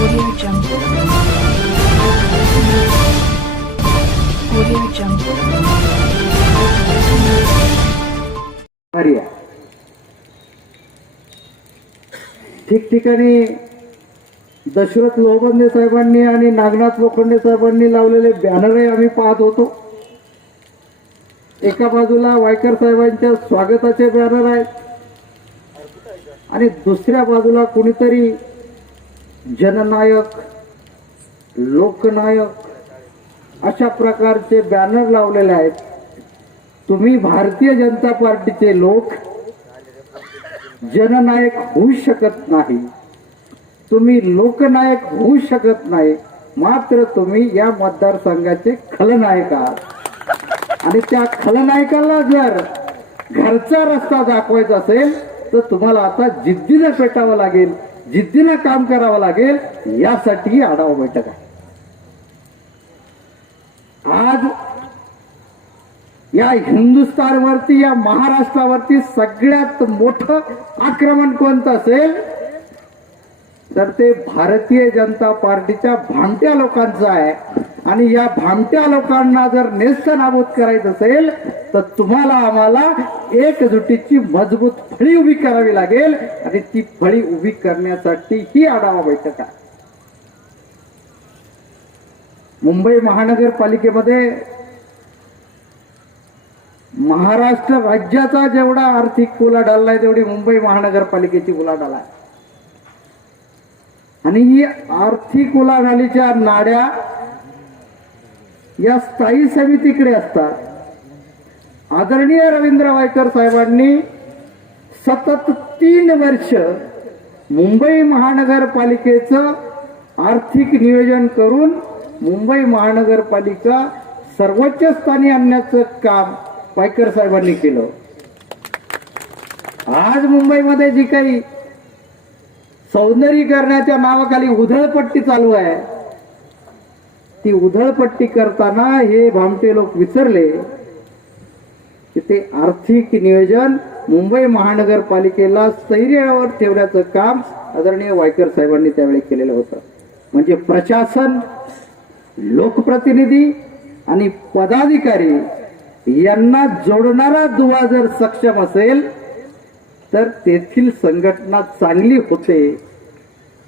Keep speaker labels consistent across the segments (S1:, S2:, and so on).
S1: Audio Jungle. Audio Jungle.
S2: ठिकठिकाणी दशरथ लोहबंदे साहेबांनी आणि नागनाथ लोखंडे साहेबांनी लावलेले बॅनरही आम्ही पाहत होतो एका बाजूला वायकर साहेबांच्या स्वागताचे बॅनर आहेत आणि दुसऱ्या बाजूला कुणीतरी जननायक लोकनायक अशा प्रकारचे बॅनर लावलेले आहेत. तुम्ही भारतीय जनता पार्टीचे लोक जननायक होऊ शकत नाही. तुम्ही लोकनायक होऊ शकत नाही. मात्र तुम्ही या मतदारसंघाचे खलनायक आहात. आणि त्या खलनायकाला जर घरचा रस्ता दाखवायचा असेल तर तुम्हाला आता जिद्दीनं पेटावं लागेल. जिद्दीनं काम करावं लागेल यासाठी आढावा बैठक आहे. आज या हिंदुस्थानवरती या महाराष्ट्रावरती सगळ्यात मोठं आक्रमण कोणतं असेल? तर ते भारतीय जनता पार्टीच्या भामट्या लोकांचं आहे. आणि या भामट्या लोकांना जर नेस्त नाबूद करायचं असेल तर तुम्हाला आम्हाला एकजुटीची मजबूत फळी उभी करावी लागेल आणि ती फळी उभी करण्यासाठी ही आढावा बैठक आहे. मुंबई महानगरपालिकेमध्ये महाराष्ट्र राज्याचा जेवढा आर्थिक उलाढाल आहे तेवढी मुंबई महानगरपालिकेची उलाढाल आहे आणि ही आर्थिक उलाढालीच्या नाड्या या स्थायी समितीकडे असतात. आदरणीय रवींद्र वायकर साहेबांनी सतत तीन वर्ष मुंबई महानगरपालिकेचं आर्थिक नियोजन करून मुंबई महानगरपालिका सर्वोच्च स्थानी आणण्याचं काम वायकर साहेबांनी केलं. आज मुंबईमध्ये जी काही सौंदर्यीकरणाच्या नावाखाली उधळपट्टी चालू आहे ती उधळपट्टी करताना हे भामटे लोक विसरले की ते आर्थिक नियोजन मुंबई महानगरपालिकेला स्थैर्यावर ठेवण्याचं काम आदरणीय वायकर साहेबांनी त्यावेळी केलेलं होतं. म्हणजे प्रशासन लोकप्रतिनिधी आणि पदाधिकारी यांना जोडणारा दुवा जर सक्षम असेल तर तेथील संघटना चांगली होते.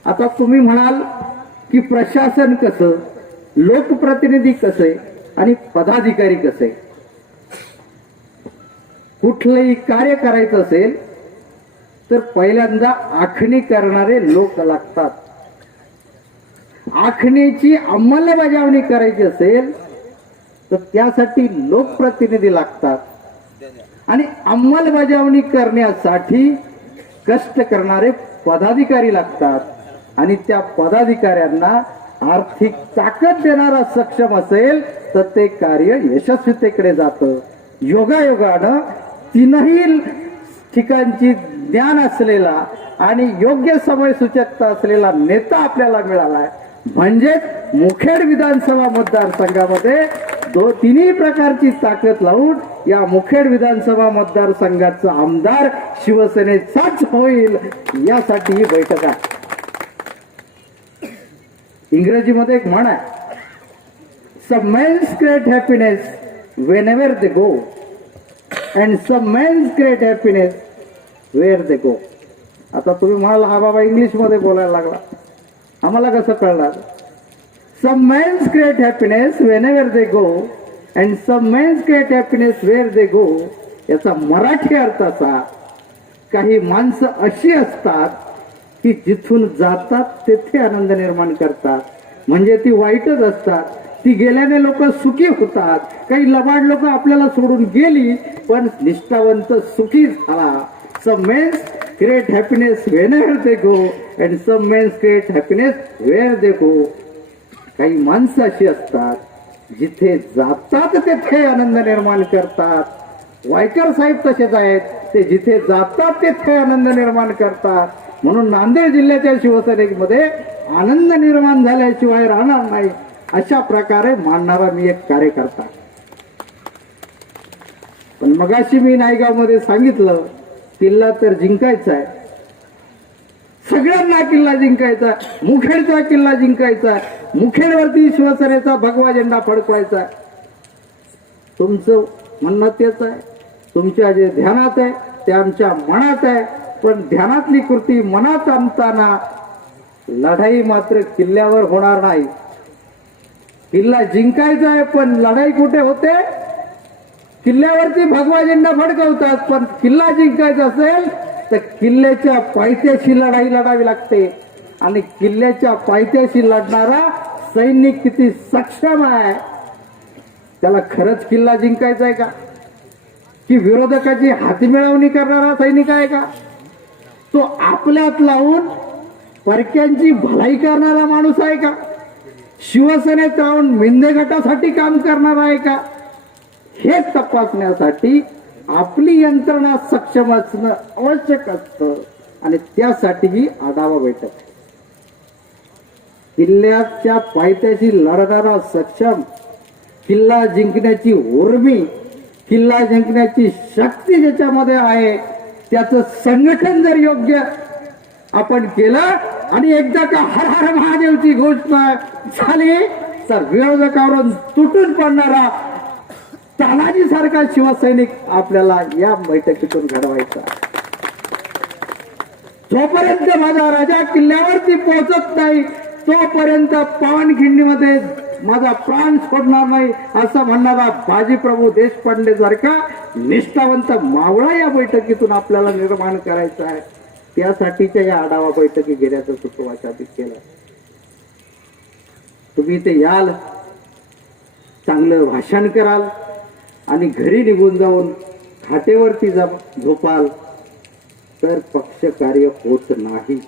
S2: आता तुम्ही म्हणाल की प्रशासन कसं? लोकप्रतिनिधी कसे आणि पदाधिकारी कसे? कुठलंही कार्य करायचं असेल तर पहिल्यांदा आखणी करणारे लोक लागतात. आखणीची अंमलबजावणी करायची असेल तर त्यासाठी लोकप्रतिनिधी लागतात. आणि अंमलबजावणी करण्यासाठी कष्ट करणारे पदाधिकारी लागतात. आणि त्या पदाधिकाऱ्यांना आर्थिक ताकद देणारा सक्षम असेल तर ते कार्य यशस्वीतेकडे जातं. योगायोगानं तीनही ठिकाणची ज्ञान असलेला आणि योग्य समय सूचकता असलेला नेता आपल्याला मिळालाय. म्हणजेच मुखेड विधानसभा मतदारसंघामध्ये दो तिन्ही प्रकारची ताकद लावून या मुखेड विधानसभा मतदारसंघाचा आमदार शिवसेनेचाच होईल यासाठी ही बैठक आहे. इंग्रजीमध्ये एक म्हण आहे. Some men's create happiness whenever they go and some men's create happiness wherever they go आता तुम्ही म्हणाल हा बाबा इंग्लिशमध्ये बोलायला लागला. आम्हाला कसं कळणार? Some men's create happiness whenever they go and some men's create happiness wherever they go याचा मराठी अर्थ असा काही माणसं अशी असतात की जिथून जातात तेथे आनंद निर्माण करतात. म्हणजे ती वाईटच असतात. ती गेल्याने लोक सुखी होतात. काही लबाड लोक आपल्याला सोडून गेली पण निष्ठावंत सुखी झाला. Some men's create happiness whenever they go and some men's create happiness wherever they go काही माणसं अशी असतात जिथे जातात तेथे आनंद निर्माण करतात. वायकर साहेब तसेच आहेत? ते जिथे जातात तेथे आनंद निर्माण करतात. म्हणून नांदेड जिल्ह्याच्या शिवसेनेमध्ये आनंद निर्माण झाल्याशिवाय राहणार नाही अशा प्रकारे मानणारा मी एक कार्यकर्ता. पण मगाशी मी नायगावमध्ये सांगितलं किल्ला तर जिंकायचा आहे. सगळ्यांना किल्ला जिंकायचा मुखेडचा किल्ला जिंकायचा मुखेडवरती शिवसेनेचा भगवा झेंडा फडकवायचा तुमचं म्हणणं तेच आहे तुमच्या जे ध्यानात आहे ते आमच्या मनात आहे. पण ध्यानातली कृती मनात आणताना लढाई मात्र किल्ल्यावर होणार नाही. किल्ला जिंकायचा आहे पण लढाई कुठे होते? किल्ल्यावरती भगवा झेंडा फडकवतात पण किल्ला जिंकायचा असेल तर किल्ल्याच्या पायथ्याशी लढाई लढावी लागते. आणि किल्ल्याच्या पायथ्याशी लढणारा सैनिक किती सक्षम आहे? त्याला खरंच किल्ला जिंकायचा आहे का? की विरोधकाची हातमिळवणी करणारा सैनिक आहे का? तो आपल्यात लावून परक्यांची भलाई करणारा माणूस आहे का? शिवसेनेत राहून मिंदे गटासाठी काम करणार आहे का? हे तपासण्यासाठी आपली यंत्रणा सक्षम असणं आवश्यक असतं आणि त्यासाठीही आढावा बैठक. किल्ल्याच्या पायथ्याशी लढणारा सक्षम किल्ला जिंकण्याची उर्मी किल्ला जिंकण्याची शक्ती ज्याच्यामध्ये आहे त्याचं संघटन जर योग्य आपण केलं आणि एकदा का हर हर महादेवची घोषणा झाली तर विरोधकावरून तुटून पडणारा तानाजी सारखा शिवसैनिक आपल्याला या बैठकीतून घडवायचा जोपर्यंत माझा राजा किल्ल्यावरती पोहोचत नाही तोपर्यंत पावनखिंडीमध्ये माझा प्राण सोडणार नाही असं म्हणणारा बाजीप्रभू देशपांडे सारखा निष्ठावंत मावळा या बैठकीतून आपल्याला निर्माण करायचा आहे. त्यासाठीच्या या आढावा बैठकी घेण्याचं सुतवाचापित केलं. तुम्ही इथे याल चांगलं भाषण कराल आणि घरी निघून जाऊन खाटेवरती जा झोपाल तर पक्ष कार्य होत नाही.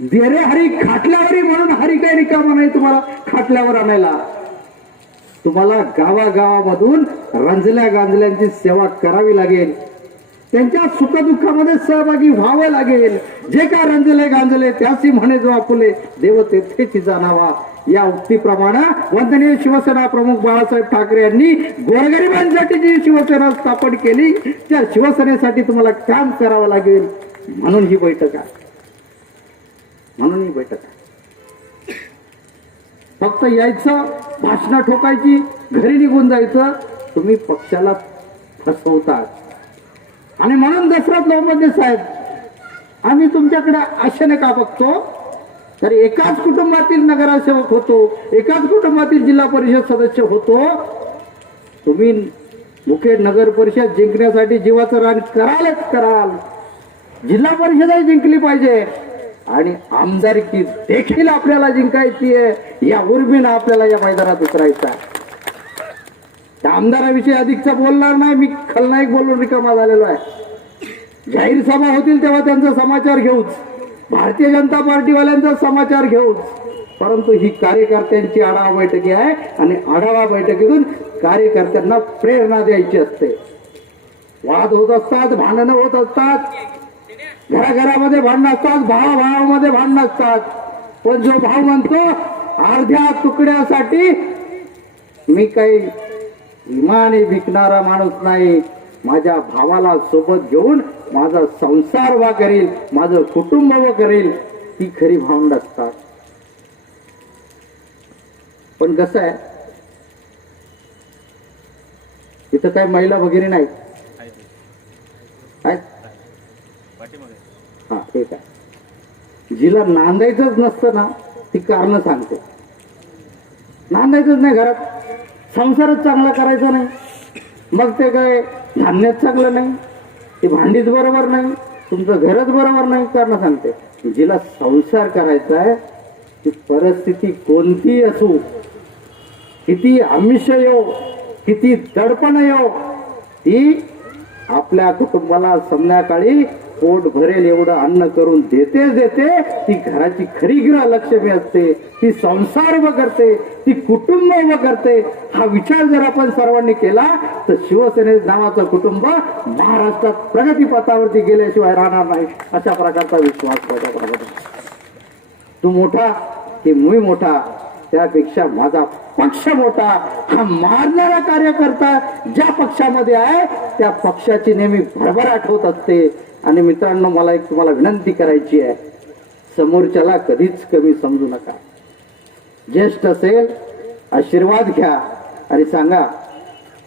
S2: देरे हरी खाटल्यावरी म्हणून हरी काय रिकामा नाही तुम्हाला खाटल्यावर आणायला. तुम्हाला गावागावामधून रंजल्या गांजल्यांची सेवा करावी लागेल. त्यांच्या सुखदुःखामध्ये सहभागी व्हावं लागेल. जे काय रंजले गांजले त्याची म्हणे जो आपुले देव तेथेची जाणावा. या उक्तीप्रमाणे वंदनीय शिवसेना प्रमुख बाळासाहेब ठाकरे यांनी गोरगरिबांसाठी जी शिवसेना स्थापन केली त्या शिवसेनेसाठी तुम्हाला काम करावं लागेल. म्हणून ही बैठक आहे. म्हणून ही बैठक आहे. फक्त यायचं भाषणं ठोकायची घरी निघून जायचं तुम्ही पक्षाला फसवतात. आणि म्हणून दशरथ लोमंदे साहेब आम्ही तुमच्याकडे आशेने का बघतो? तर एकाच कुटुंबातील नगरसेवक होतो एकाच कुटुंबातील जिल्हा परिषद सदस्य होतो. तुम्ही मुखेड नगर परिषद जिंकण्यासाठी जीवाचं रान करालच कराल. जिल्हा परिषदही जिंकली पाहिजे. आणि आमदारकी देखील आपल्याला जिंकायची आहे या उर्मीनं आपल्याला या मैदानात उतरायचा आहे. त्या आमदाराविषयी अधिकचा बोलणार नाही मी खलनायक बोलून रिकामा झालेलो आहे. जाहीर सभा होतील तेव्हा त्यांचा समाचार घेऊच. भारतीय जनता पार्टीवाल्यांचा समाचार घेऊच. परंतु ही कार्यकर्त्यांची आढावा बैठकी आहे आणि आढावा बैठकीतून कार्यकर्त्यांना प्रेरणा द्यायची असते. वाद होत असतात भांडणं होत असतात. घराघरामध्ये भांडण असतात भावा भावामध्ये असतात. पण जो भाव म्हणतो अर्ध्या तुकड्यासाठी मी काही इमाने विकणारा माणूस नाही. माझ्या भावाला सोबत घेऊन माझा संसार उभा करेल माझं कुटुंब व करेल ती खरी भावंड असतात. पण कसं आहे? इथं काही महिला वगैरे नाही आहेत हा ठीक आहे जिला नांदायचंच नसतं ना ती कारण सांगते. नांदायचंच नाही घरात. संसारच चांगला करायचा नाही. मग ते काय धान्यच चांगलं नाही. ती भांडीच बरोबर नाही. तुमचं घरच बरोबर नाही कारण सांगते. जिला संसार करायचा आहे ती परिस्थिती कोणतीही असू किती आमिष येऊ किती दडपण येऊ ती आपल्या कुटुंबाला संध्याकाळी पोट भरेल एवढं अन्न करून देते देते ती घराची खरी ग्रह लक्ष्मी असते ती संसार उभं करते ती कुटुंब उभं करते हा विचार जर आपण सर्वांनी केला तर शिवसेने नावाचं कुटुंब महाराष्ट्रात प्रगतीपथावरती गेल्याशिवाय राहणार नाही अशा प्रकारचा विश्वास माझ्या तू मोठा की मुई मोठा? त्यापेक्षा माझा पक्ष मोठा हा मारणारा कार्यकर्ता ज्या पक्षामध्ये आहे त्या पक्षाची नेहमी भरभराट होत असते. आणि मित्रांनो मला एक तुम्हाला विनंती करायची आहे. समोरच्याला कधीच कमी समजू नका. ज्येष्ठ असेल आशीर्वाद घ्या. आणि सांगा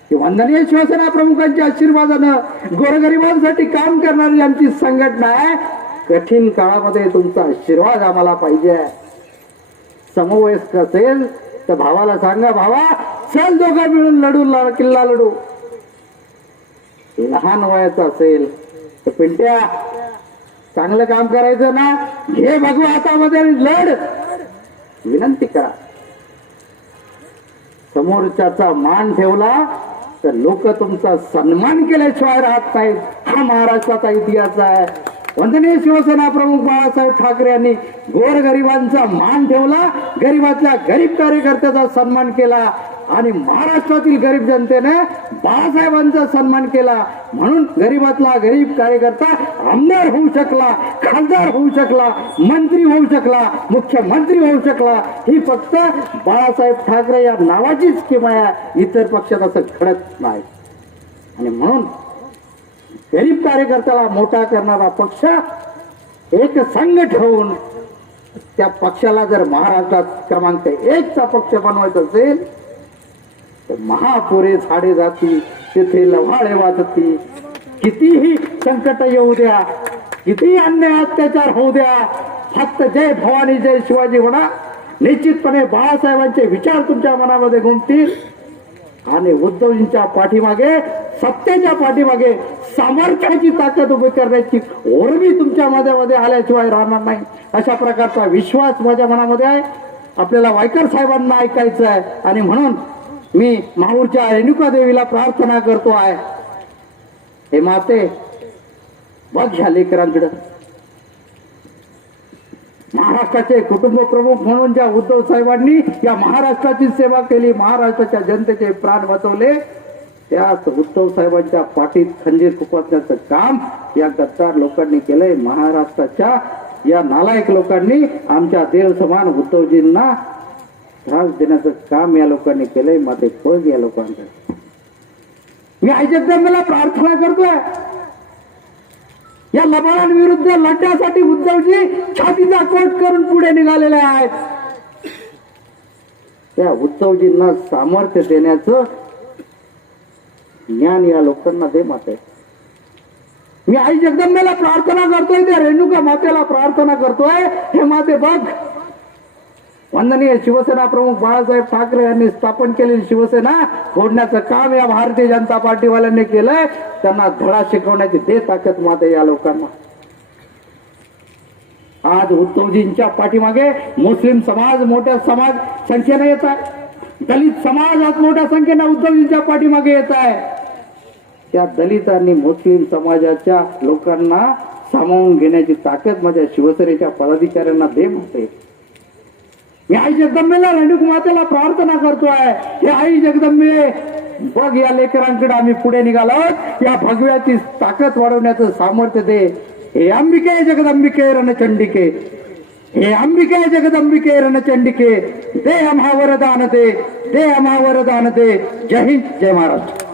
S2: की वंदनीय शिवसेना प्रमुखांच्या आशीर्वादानं गोरगरिबांसाठी काम करणारी आमची संघटना आहे. कठीण काळामध्ये तुमचा आशीर्वाद आम्हाला पाहिजे आहे. समवयस्क असेल तर भावाला सांगा भावा चल दोघं मिळून लढू किल्ला लढू लहान वयाचा असेल तर पिंट्या चांगलं काम करायचं ना घे भगवा हातामध्ये लढ. विनंती करा. समोरच्याचा मान ठेवला तर लोक तुमचा सन्मान केल्याशिवाय राहत नाहीत. हा महाराष्ट्राचा इतिहास आहे. वंदनीय शिवसेना प्रमुख बाळासाहेब ठाकरे यांनी गोरगरिबांचा मान ठेवला गरिबातल्या गरीब कार्यकर्त्याचा सन्मान केला आणि महाराष्ट्रातील गरीब जनतेने बाळासाहेबांचा सन्मान केला. म्हणून गरीबातला गरीब कार्यकर्ता आमदार होऊ शकला खासदार होऊ शकला मंत्री होऊ शकला मुख्यमंत्री होऊ शकला. ही फक्त बाळासाहेब ठाकरे या नावाचीच किमया इतर पक्षात असं घडत नाही. आणि म्हणून गरीब कार्यकर्त्याला मोठा करणारा पक्ष एक संघ ठेवून त्या पक्षाला जर महाराष्ट्रात क्रमांक एकचा पक्ष बनवायचा असेल तर महापुरे झाडे जाती तिथे लव्हाळे वाजती. कितीही संकट येऊ द्या कितीही अन्याय अत्याचार होऊ द्या फक्त जय भवानी जय शिवाजी म्हणा. निश्चितपणे बाळासाहेबांचे विचार तुमच्या मनामध्ये घुमतील. आणि उद्धवजींच्या पाठीमागे सत्तेच्या पाठीमागे सामर्थ्याची ताकद उभी करण्याची ओरवी तुमच्या मध्यामध्ये आल्याशिवाय राहणार नाही. अशा प्रकारचा विश्वास माझ्या मनामध्ये आहे. आपल्याला वायकर साहेबांना ऐकायचं आहे. आणि म्हणून मी माहूरच्या रेणुका देवीला प्रार्थना करतो आहे. हे माते बघ ह्या लेकरांकडं. महाराष्ट्राचे कुटुंब प्रमुख म्हणून ज्या उद्धव साहेबांनी या महाराष्ट्राची सेवा केली महाराष्ट्राच्या जनतेचे प्राण वाचवले त्याच उद्धव साहेबांच्या पाठीत खंजीर खुपसण्याचं काम या गद्दार लोकांनी केलंय. महाराष्ट्राच्या या नालायक लोकांनी आमच्या देव समान उद्धवजींना त्रास देण्याचं काम या लोकांनी केलंय. माते पळ या लोकांकडे. मी आई प्रार्थना करतोय. या लबाडांविरुद्ध लढण्यासाठी उद्धवजी छातीचा कोट करून पुढे निघालेले आहेत. त्या उद्धवजींना सामर्थ्य देण्याचं ज्ञान या लोकांना दे माते. मी आई जगदंबेला प्रार्थना करतोय त्या रेणुका मातेला प्रार्थना करतोय. हे माते बघ. वंदनीय शिवसेना प्रमुख बाळासाहेब ठाकरे यांनी स्थापन केलेली शिवसेना फोडण्याचं काम या भारतीय जनता पार्टीवाल्यांनी केलंय. त्यांना धडा शिकवण्याची दे ताकद माते या लोकांना. आज उद्धवजींच्या पाठीमागे मुस्लिम समाज मोठ्या समाज संख्येने येत आहे. दलित समाज आज मोठ्या संख्येने उद्धवजींच्या पाठीमागे येत आहे. त्या दलित आणि मुस्लिम समाजाच्या लोकांना सामावून घेण्याची ताकद माझ्या शिवसेनेच्या पदाधिकाऱ्यांना दे म्हणते. मी आई जगदंबेला रणुक मातेला प्रार्थना करतोय. हे आई जगदंबे बघ या लेकरांकडे आम्ही पुढे निघालो. या भगव्याची ताकद वाढवण्याचं सामर्थ्य दे. हे अंबिके जगदंबिके रणचंडिके. हे अंबिके जगदंबिके रणचंडिके. दे आम्हा वरदान दे. दे आम्हा वरदान दे. जय हिंद जय महाराष्ट्र.